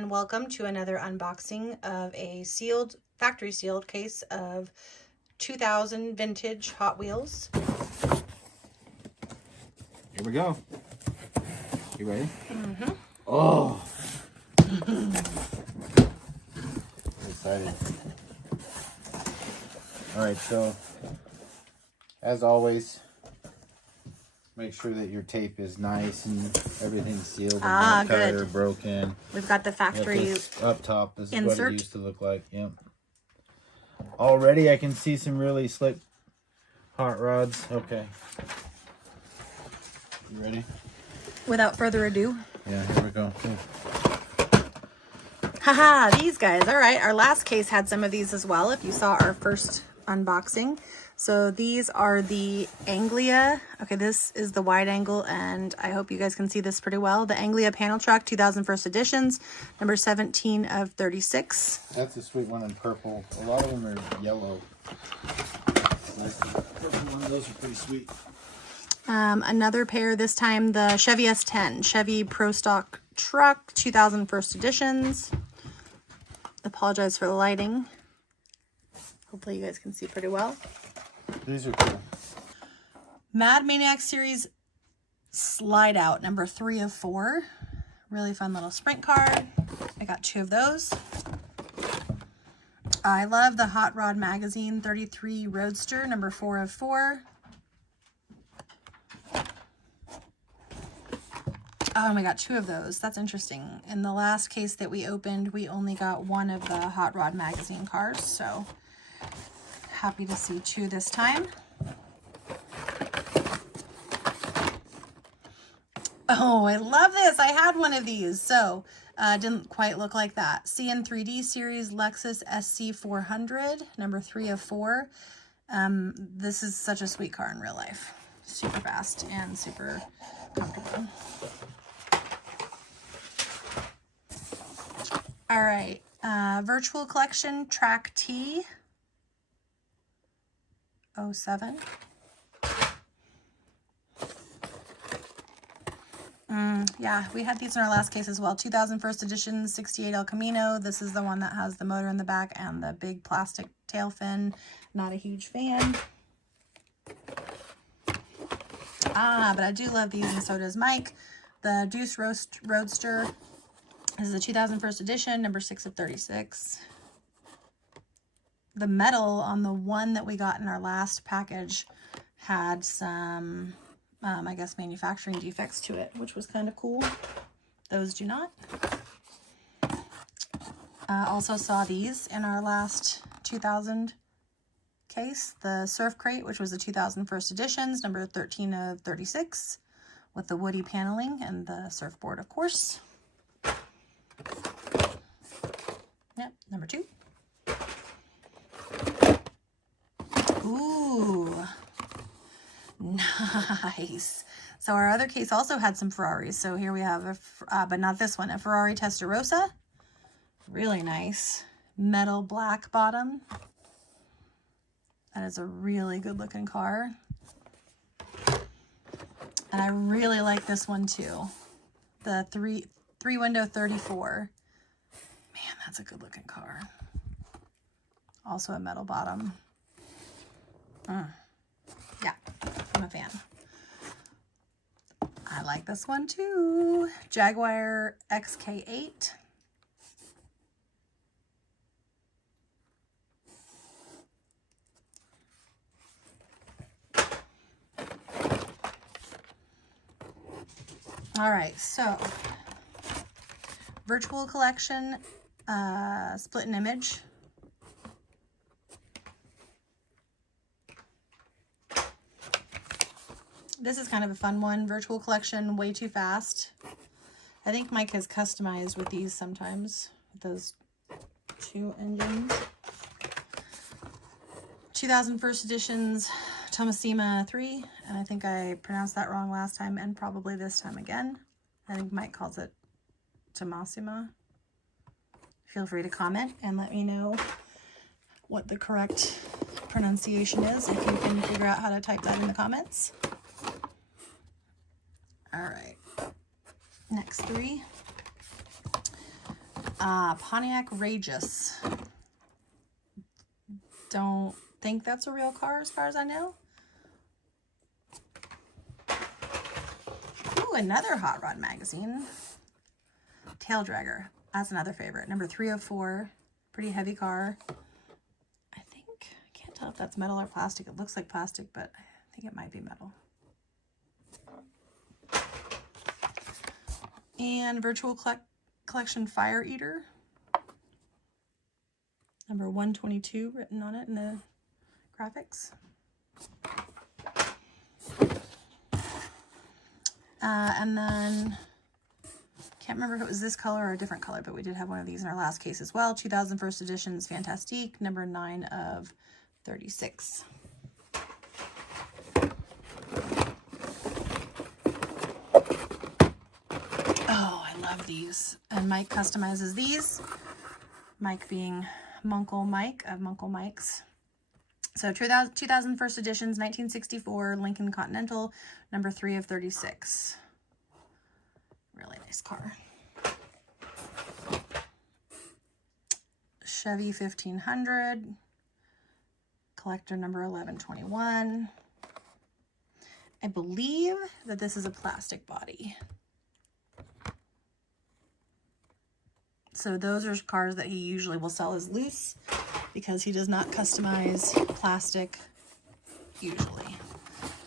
and welcome to another unboxing of a sealed, factory sealed case of 2000 vintage Hot Wheels. Here we go. You ready? Mm-hmm. Oh! I'm excited. Alright, so as always, make sure that your tape is nice and everything's sealed and not cut or broken. We've got the factory up top. This is insert. what it used to look like. Yep. Already I can see some really slick hot rods. Okay. You ready? Without further ado. Yeah, here we go. Haha, these guys. All right, our last case had some of these as well, if you saw our first unboxing. So these are the Anglia. Okay, this is the wide angle, and I hope you guys can see this pretty well. The Anglia panel truck, 2000 first editions, number 17 of 36. That's a sweet one in purple. A lot of them are yellow. Purple one, those are pretty sweet. Another pair, this time the Chevy S10, Chevy Pro Stock truck, 2000 first editions. Apologize for the lighting. Hopefully you guys can see pretty well. These are cool. Mad Maniac Series Slide Out, number 3 of 4. Really fun little sprint car. I got 2 of those. I love the Hot Rod Magazine 33 Roadster, number 4 of 4. Oh, and we got 2 of those. That's interesting. In the last case that we opened, we only got 1 of the Hot Rod Magazine cars, so happy to see 2 this time. Oh, I love this. I had one of these, so didn't quite look like that. CN3D Series Lexus SC400, number 3 of 4. This is such a sweet car in real life. Super fast and super comfortable. All right, Virtual Collection Track T 07. Yeah, we had these in our last case as well. 2000 first edition, 68 El Camino. This is the one that has the motor in the back and the big plastic tail fin. Not a huge fan. But I do love these, and so does Mike. The Deuce Roadster. This is the 2000 first edition, number 6 of 36. The metal on the one that we got in our last package had some, I guess, manufacturing defects to it, which was kind of cool. Those do not. Also saw these in our last 2000 case. The Surf Crate, which was the 2000 first editions, number 13 of 36, with the woody paneling and the surfboard, of course. Yep, number 2. Ooh, nice. So our other case also had some Ferraris. So here we have, but not this one, a Ferrari Testarossa. Really nice. Metal black bottom. That is a really good looking car. And I really like this one too. The three window 34. Man, that's a good looking car. Also a metal bottom. Yeah, I'm a fan. I like this one too. Jaguar XK8. All right, so Virtual Collection, Split and Image. This is kind of a fun one. Virtual Collection, Way Too Fast. I think Mike has customized with these sometimes, with those 2 engines. 2000 first editions, Tomasima 3, and I think I pronounced that wrong last time and probably this time again. I think Mike calls it Tomasima. Feel free to comment and let me know what the correct pronunciation is if you can figure out how to type that in the comments. All right, next 3. Pontiac Rageous. Don't think that's a real car as far as I know. Ooh, another Hot Rod magazine. Tail Dragger. That's another favorite. Number 304. Pretty heavy car. I can't tell if that's metal or plastic. It looks like plastic, but I think it might be metal. And Virtual Collection Fire Eater. Number 122 written on it in the graphics. And then, can't remember if it was this color or a different color, but we did have one of these in our last case as well. 2001 editions Fantastique, number 9 of 36. Oh, I love these. And Mike customizes these. Mike being Muncle Mike of Muncle Mikes. So 2001 editions, 1964 Lincoln Continental, number 3 of 36. Really nice car. Chevy 1500, collector number 1121. I believe that this is a plastic body. So those are cars that he usually will sell as loose because he does not customize plastic usually.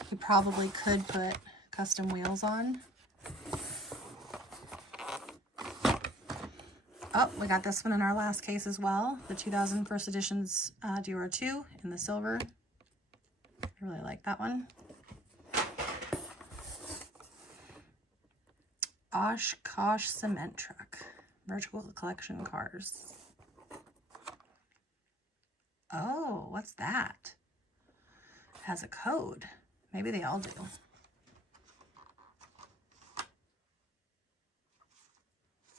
He probably could put custom wheels on. Oh, we got this one in our last case as well. The 2001 editions Dior 2 in the silver. I really like that one. Oshkosh cement truck. Virtual collection cars. Oh, what's that? It has a code. Maybe they all do.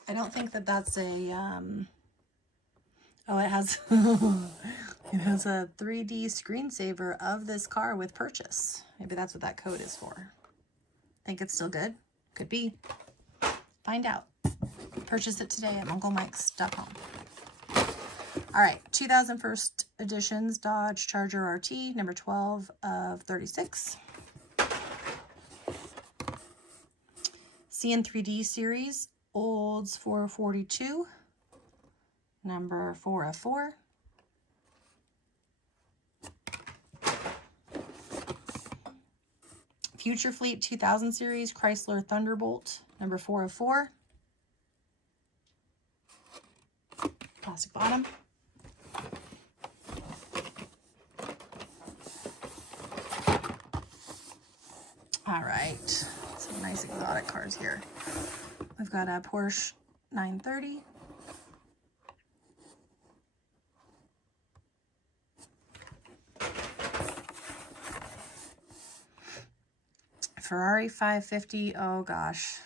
I don't think that that's a, oh, it has, it has a 3D screensaver of this car with purchase. Maybe that's what that code is for. Think it's still good? Could be. Find out. Purchase it today at munclemikes.com. All right, 2001 editions Dodge Charger RT, number 12 of 36. CN3D series, Olds 442, number 4 of 4. Future Fleet 2000 series, Chrysler Thunderbolt, number 4 of 4. Plastic bottom. All right, some nice exotic cars here. We've got a Porsche 930. Ferrari 550. Oh gosh,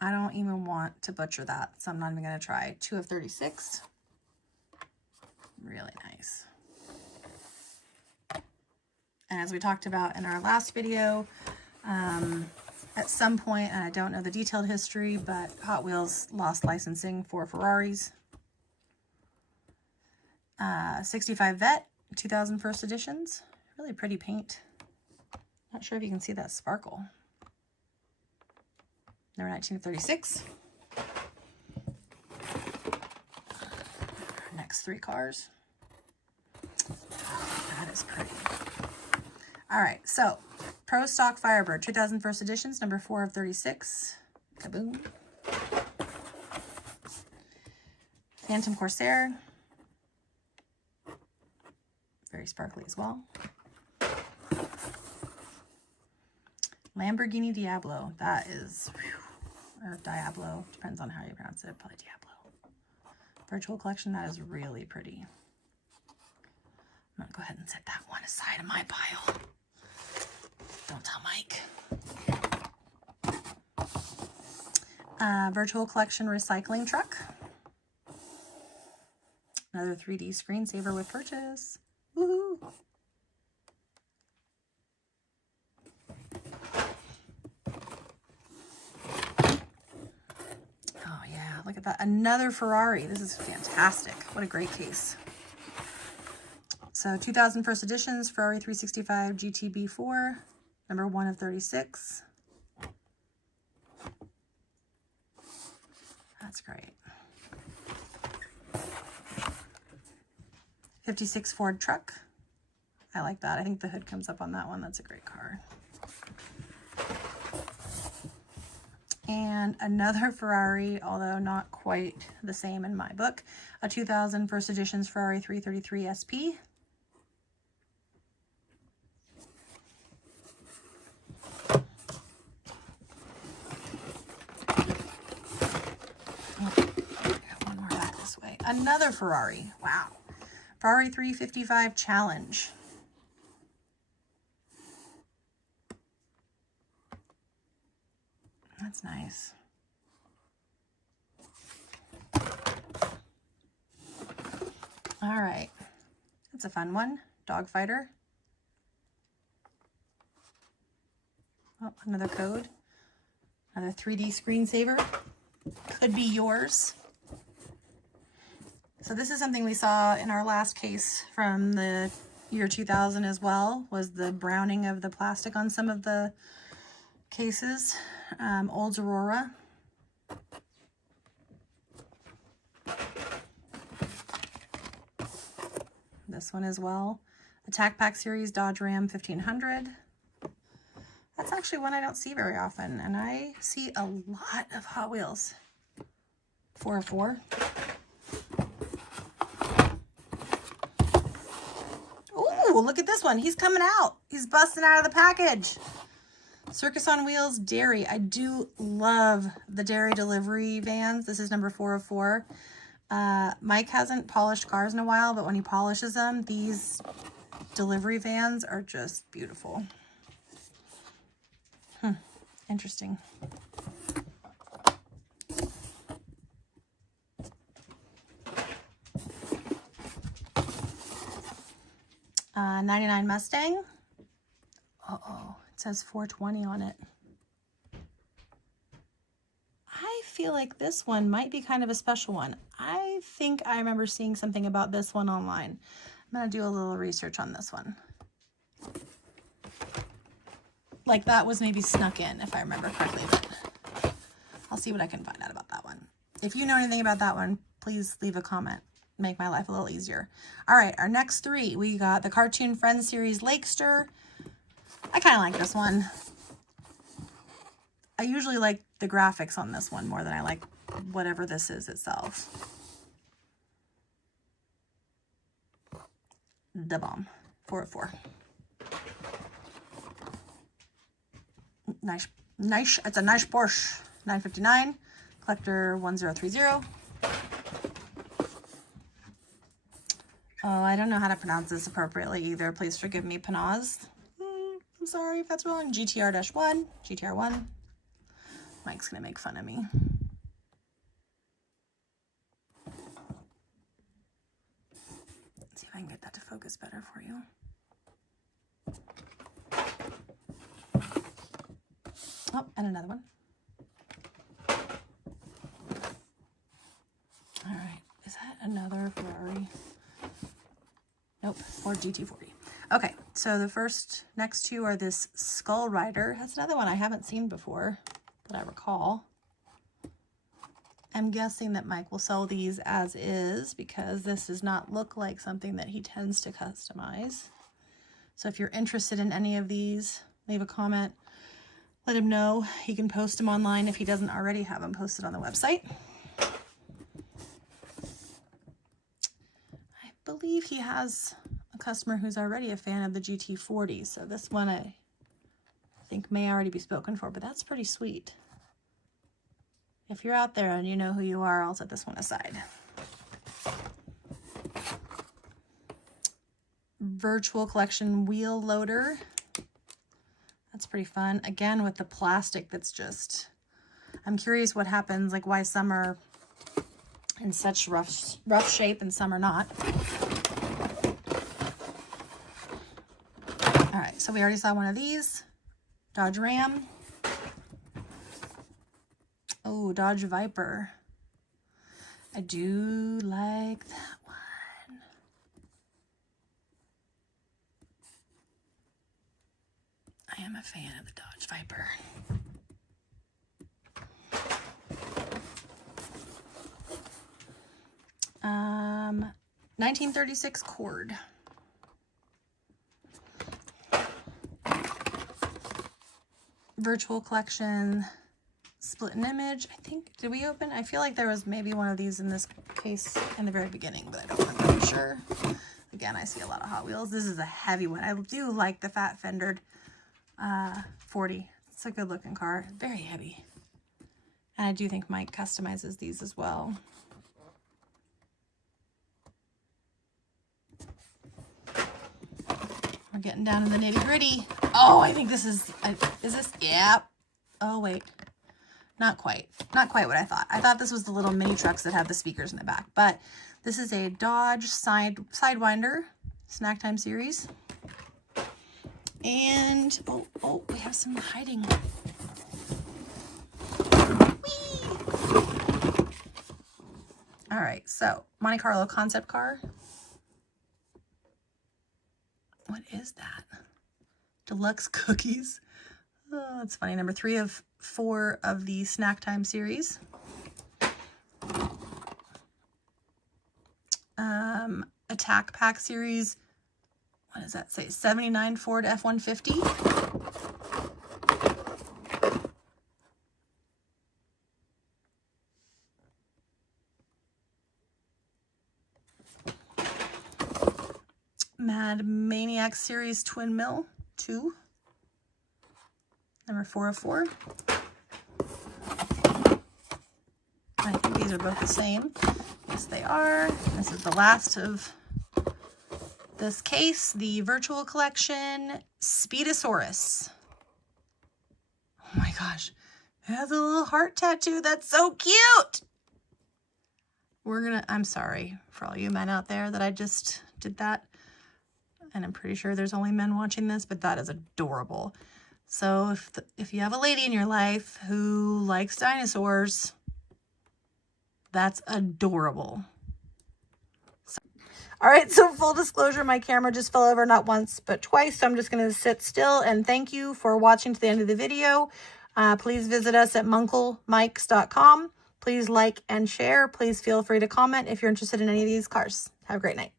I don't even want to butcher that, so I'm not even going to try. 2 of 36. Really nice. And as we talked about in our last video, at some point, and I don't know the detailed history, but Hot Wheels lost licensing for Ferraris. 65 Vet, 2001 editions. Really pretty paint. Not sure if you can see that sparkle. Number 1936. Next 3 cars. That is pretty. All right, so Pro Stock Firebird, 2001 editions, number 4 of 36. Kaboom. Phantom Corsair. Very sparkly as well. Lamborghini Diablo. That is, or Diablo, depends on how you pronounce it. Probably Diablo. Virtual collection, that is really pretty. I'm going to go ahead and set that one aside in my pile. Don't tell Mike. Virtual collection recycling truck. Another 3D screensaver with purchase. Woohoo! Oh yeah, look at that. Another Ferrari. This is fantastic. What a great case. So 2000 first editions, Ferrari 365 GTB4, number 1 of 36. That's great. 56 Ford truck. I like that. I think the hood comes up on that one. That's a great car. And another Ferrari, although not quite the same in my book. A 2000 first editions Ferrari 333 SP. Another Ferrari. Wow. Ferrari 355 Challenge. That's nice. All right. That's a fun one. Dogfighter. Oh, another code. Another 3D screensaver. Could be yours. So this is something we saw in our last case from the year 2000 as well, was the browning of the plastic on some of the cases. Olds Aurora. This one as well. Attack Pack Series Dodge Ram 1500. That's actually one I don't see very often, and I see a lot of Hot Wheels. 404. Ooh, look at this one. He's coming out. He's busting out of the package. Circus on Wheels Dairy. I do love the dairy delivery vans. This is number 404. Mike hasn't polished cars in a while, but when he polishes them, these delivery vans are just beautiful. Interesting. '99 Mustang. Uh-oh, it says 420 on it. I feel like this one might be kind of a special one. I think I remember seeing something about this one online. I'm gonna do a little research on this one. Like that was maybe snuck in, if I remember correctly, but I'll see what I can find out about that one. If you know anything about that one, please leave a comment. Make my life a little easier. All right, our next three, we got the Cartoon Friends series Lakester. I kind of like this one. I usually like the graphics on this one more than I like whatever this is itself. The Bomb, 404. Nice, it's a nice Porsche, 959, collector 1030. Oh, I don't know how to pronounce this appropriately either. Please forgive me, Panaz. I'm sorry if that's wrong. GTR-1, GTR-1. Mike's gonna make fun of me. Let's see if I can get that to focus better for you. Oh, and another one. All right, is that another Ferrari? Nope, Ford GT40. Okay, so the next two are this Skull Rider. That's another one I haven't seen before that I recall. I'm guessing that Mike will sell these as is because this does not look like something that he tends to customize. So if you're interested in any of these, leave a comment. Let him know. He can post them online if he doesn't already have them posted on the website. I believe he has a customer who's already a fan of the GT40, so this one I think may already be spoken for, but that's pretty sweet. If you're out there and you know who you are, I'll set this one aside. Virtual Collection Wheel Loader. That's pretty fun. Again, with the plastic that's just... I'm curious what happens, like why some are in such rough shape and some are not. All right, so we already saw one of these. Dodge Ram. Oh, Dodge Viper. I do like that one. I am a fan of the Dodge Viper. 1936 Cord. Virtual collection, split an image. I think, did we open? I feel like there was maybe one of these in this case in the very beginning, but I don't remember for sure. Again, I see a lot of Hot Wheels. This is a heavy one. I do like the fat fendered 40. It's a good looking car. Very heavy. And I do think Mike customizes these as well. We're getting down to the nitty gritty. Oh, I think this is this? Yeah. Oh, wait. Not quite. Not quite what I thought. I thought this was the little mini trucks that have the speakers in the back, but this is a Dodge Sidewinder Snack Time series. And, oh, we have some hiding. Whee! All right, so Monte Carlo concept car. What is that? Deluxe cookies. Oh, that's funny. Number 3 of 4 of the Snack Time series. Attack Pack series. What does that say? 79 Ford F-150. Mad Maniac series Twin Mill 2. Number 4 of 4. I think these are both the same. Yes, they are. This is the last of this case, the virtual collection, Speedosaurus. Oh my gosh. It has a little heart tattoo. That's so cute. I'm sorry for all you men out there that I just did that. And I'm pretty sure there's only men watching this, but that is adorable. So if you have a lady in your life who likes dinosaurs, that's adorable. All right, so full disclosure, my camera just fell over not once, but twice. So I'm just going to sit still and thank you for watching to the end of the video. Please visit us at munclemikes.com. Please like and share. Please feel free to comment if you're interested in any of these cars. Have a great night.